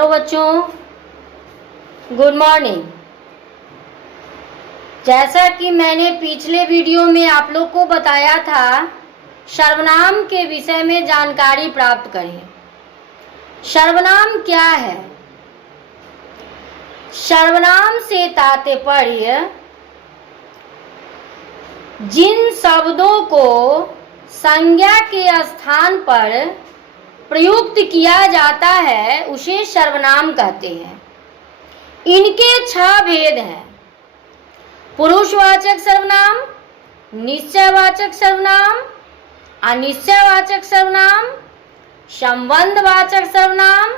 Hello बच्चों, good morning. जैसा कि मैंने पिछले वीडियो में आप लोग को बताया था, सर्वनाम के विषय में जानकारी प्राप्त करें। सर्वनाम क्या है? सर्वनाम से तात्पर्य जिन शब्दों को संज्ञा के स्थान पर प्रयुक्त किया जाता है उसे सर्वनाम कहते हैं। इनके 6 भेद हैं: पुरुषवाचक सर्वनाम, निश्चयवाचक सर्वनाम, अनिश्चयवाचक सर्वनाम, संबंधवाचक सर्वनाम,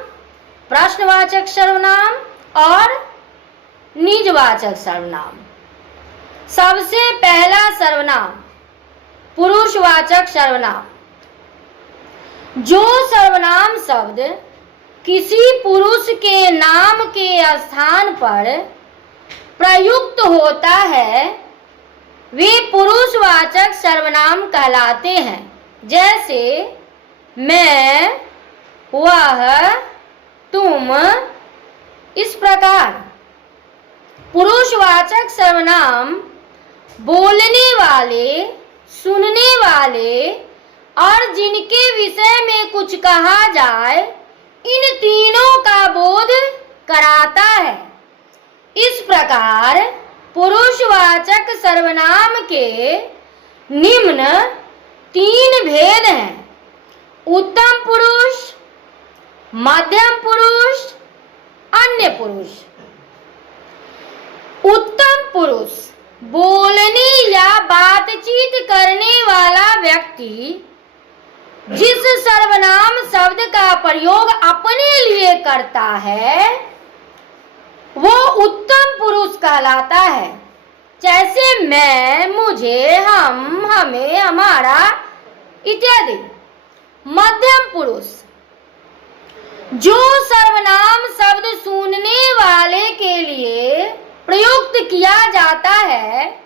प्रश्नवाचक सर्वनाम और निजवाचक सर्वनाम। सबसे पहला सर्वनाम पुरुषवाचक सर्वनाम। जो सर्वनाम शब्द किसी पुरुष के नाम के स्थान पर प्रयुक्त होता है वे पुरुषवाचक सर्वनाम कहलाते हैं। जैसे मैं, वह, तुम, इस प्रकार। पुरुषवाचक सर्वनाम बोलने वाले, सुनने वाले और जिनके विषय में कुछ कहा जाए, इन तीनों का बोध कराता है। इस प्रकार पुरुषवाचक सर्वनाम के निम्न 3 भेद हैं: उत्तम पुरुष, मध्यम पुरुष, अन्य पुरुष। उत्तम पुरुष बोलने या बातचीत करने वाला व्यक्ति जिस सर्वनाम शब्द का प्रयोग अपने लिए करता है वो उत्तम पुरुष कहलाता है। जैसे मैं, मुझे, हम, हमें, हमारा इत्यादि। मध्यम पुरुष जो सर्वनाम शब्द सुनने वाले के लिए प्रयुक्त किया जाता है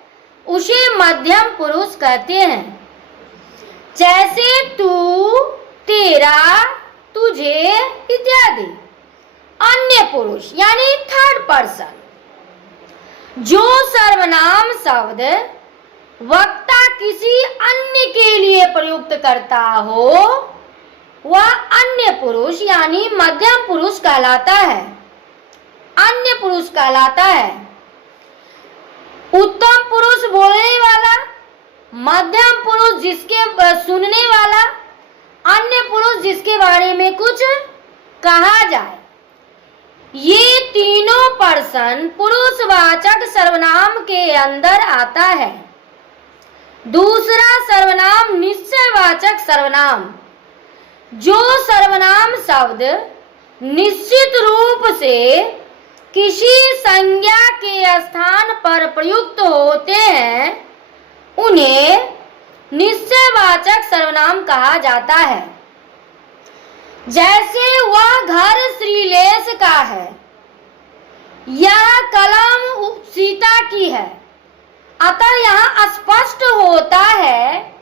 उसे मध्यम पुरुष कहते हैं। जैसे तू, तेरा, तुझे इत्यादि। अन्य पुरुष यानी थर्ड पर्सन जो सर्वनाम शब्द वक्ता किसी अन्य के लिए प्रयुक्त करता हो वह अन्य पुरुष यानी मध्यम पुरुष कहलाता है। अन्य पुरुष कहलाता है। उत्तम पुरुष बोलने वाला, मध्यम पुरुष जिसके सुनने वाला, अन्य पुरुष जिसके बारे में कुछ कहा जाए। ये तीनों पर्सन पुरुषवाचक सर्वनाम के अंदर आता है। दूसरा सर्वनाम निश्चयवाचक सर्वनाम। जो सर्वनाम शब्द निश्चित रूप से किसी संज्ञा के स्थान पर प्रयुक्त होते हैं उन्हें निश्चयवाचक सर्वनाम कहा जाता है। जैसे वह घर श्रीलेष का है, यह कलम सीता की है। अतः यहाँ स्पष्ट होता है,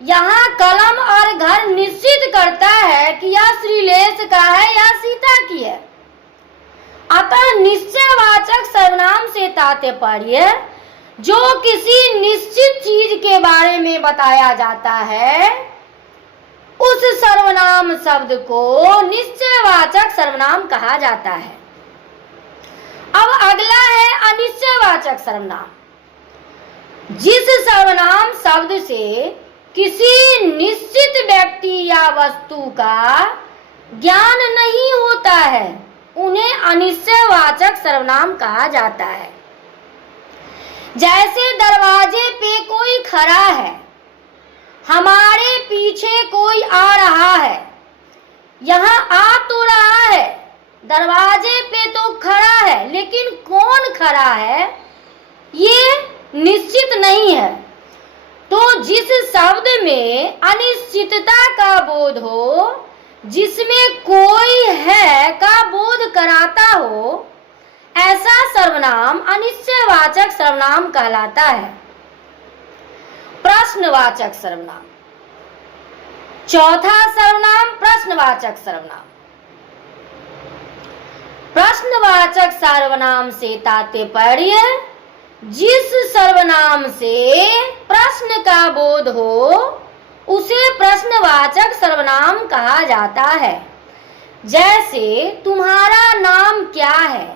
यहाँ कलम और घर निश्चित करता है कि यह श्रीलेष का है या सीता की है। अतः निश्चयवाचक सर्वनाम से तात्पर्य जो किसी निश्चित चीज के बारे में बताया जाता है उस सर्वनाम शब्द को निश्चयवाचक सर्वनाम कहा जाता है। अब अगला है अनिश्चयवाचक सर्वनाम। जिस सर्वनाम शब्द से किसी निश्चित व्यक्ति या वस्तु का ज्ञान नहीं होता है उन्हें अनिश्चयवाचक सर्वनाम कहा जाता है। जैसे दरवाजे पे कोई खड़ा है, हमारे पीछे कोई आ रहा है। यहाँ आ तो रहा है, दरवाजे पे तो खड़ा है, लेकिन कौन खड़ा है ये निश्चित नहीं है। तो जिस शब्द में अनिश्चितता का बोध हो, जिसमें कोई है का बोध कराता हो, ऐसा सर्वनाम अनिश्चयवाचक सर्वनाम कहलाता है। प्रश्नवाचक सर्वनाम। चौथा सर्वनाम प्रश्नवाचक सर्वनाम। प्रश्नवाचक सर्वनाम से तात्पर्य जिस सर्वनाम से प्रश्न का बोध हो उसे प्रश्नवाचक सर्वनाम कहा जाता है। जैसे तुम्हारा नाम क्या है,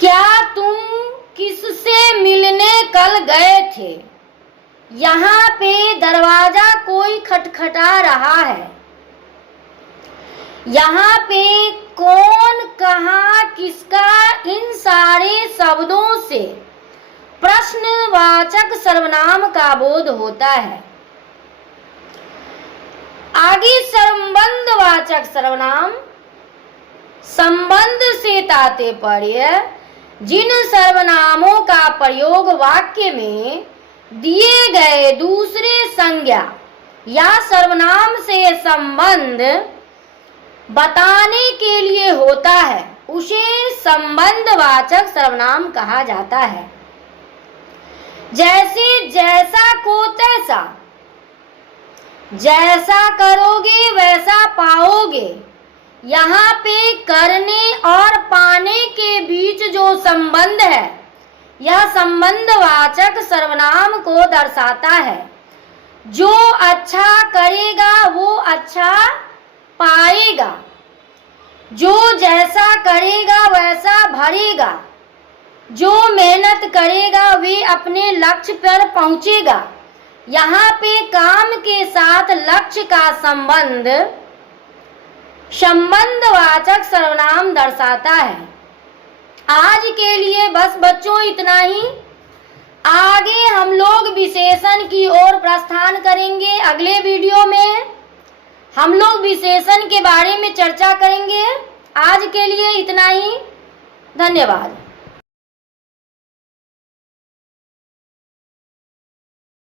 क्या तुम किससे मिलने कल गए थे, यहाँ पे दरवाजा कोई खटखटा रहा है, यहाँ पे कौन, कहाँ, किसका, इन सारे शब्दों से प्रश्नवाचक सर्वनाम का बोध होता है। आगे संबंधवाचक सर्वनाम। संबंध से तात्पर्य जिन सर्वनामों का प्रयोग वाक्य में दिए गए दूसरे संज्ञा या सर्वनाम से संबंध बताने के लिए होता है उसे संबंधवाचक सर्वनाम कहा जाता है। जैसे जैसा को तैसा, जैसा करोगे वैसा पाओगे, यहाँ पे करने और पाने के बीच जो संबंध है यह संबंधवाचक सर्वनाम को दर्शाता है। जो अच्छा करेगा वो अच्छा पाएगा, जो जैसा करेगा वैसा भरेगा, जो मेहनत करेगा वे अपने लक्ष्य पर पहुंचेगा। यहाँ पे काम के साथ लक्ष्य का संबंध संबंधवाचक सर्वनाम दर्शाता है। आज के लिए बस बच्चों इतना ही। आगे हम लोग विशेषण की ओर प्रस्थान करेंगे। अगले वीडियो में हम लोग विशेषण के बारे में चर्चा करेंगे। आज के लिए इतना ही। धन्यवाद।